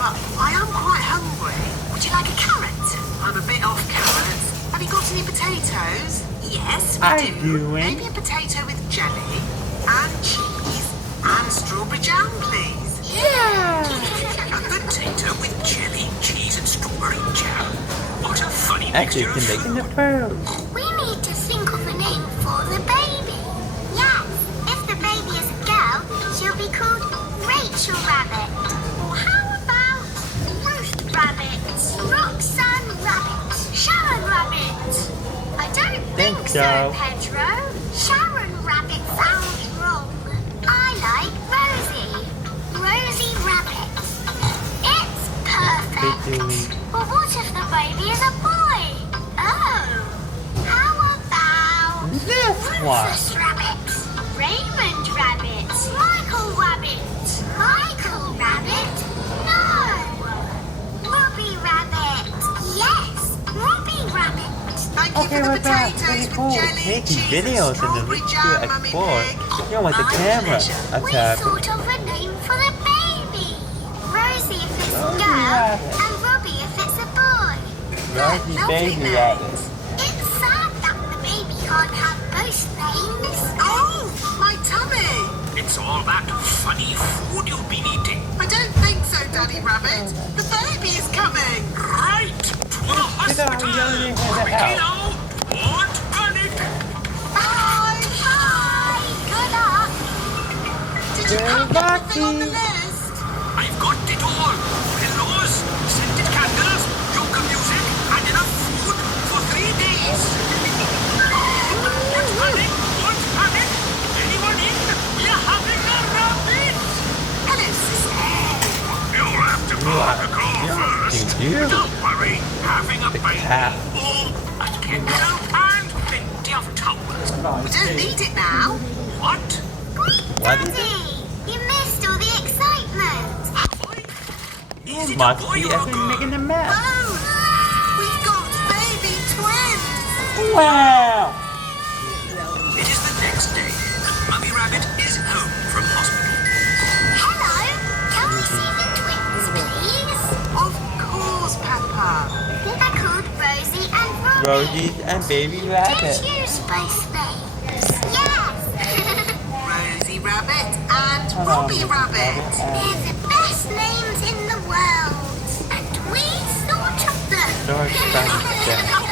but I am quite hungry. Would you like a carrot? I'm a bit off carrots. Have you got any potatoes? Yes, we I do. do. Maybe a potato with jelly and cheese and strawberry jam, please. Yeah. A potato with jelly, cheese, and strawberry jam. What a funny Actually, you mixture can of make food. it the first. We need to think of a name for the baby. Yes, if the baby is a girl, she'll be called Rachel Rabbit. Or how about Ruth Rabbit, Roxanne Rabbit, Sharon Rabbit? I don't think so, Pedro. Sharon Rabbit sounds wrong. I like Rosie. Rosie Rabbit. It's perfect. But what if the baby is a boy? Oh, how about This one. Rufus Rabbit, Raymond Rabbit, Michael Rabbit, Michael Rabbit? No, Robbie Rabbit. Yes, Robbie Rabbit. Thank you Okay, for the we're back. potatoes Pretty with cool. jelly, Taking cheese, and videos and then strawberry we do jam, Mummy explore. Pig. You know, with the My camera. pleasure. That's We happening. thought of a name for the baby. Rosie if it's a Rosie girl, Rabbit. and Robbie if it's a boy. Rosie Lovely Baby name. Rabbit. It's sad that the baby can't have both names. Oh, my tummy. It's all that funny food you've been eating. I don't think so, Daddy Rabbit. The baby is coming. Right, to the hospital. yelling at the Quickly house. now, don't panic. Bye. Bye. Good luck. Did you Good pack everything on the lucky. list? I've got it all. Pillows, scented candles, yoga music, and enough food for 3 days. Don't panic, don't panic. Anyone in? We're having a rabbit. Hello, sister. You'll have to park the car first. You do. Don't worry, having a baby. cat. Oh, and get soap and plenty of towels. We don't need it now. What? What is it? Daddy, you missed all the excitement. Have I? Is You it a must boy be or a actually girl? making a mess. Oh, we've got baby twins. Wow. It is the next day, and Mummy Rabbit is home from hospital. Hello. Can we see the twins, please? Of course, Peppa. They're called Rosie and Robbie. Rosie and Baby Don't Rabbit. use both names. Yes. Rosie Rabbit and Hello, Robbie Mrs. Rabbit. They're the best names in the world. And we thought of them. So excited.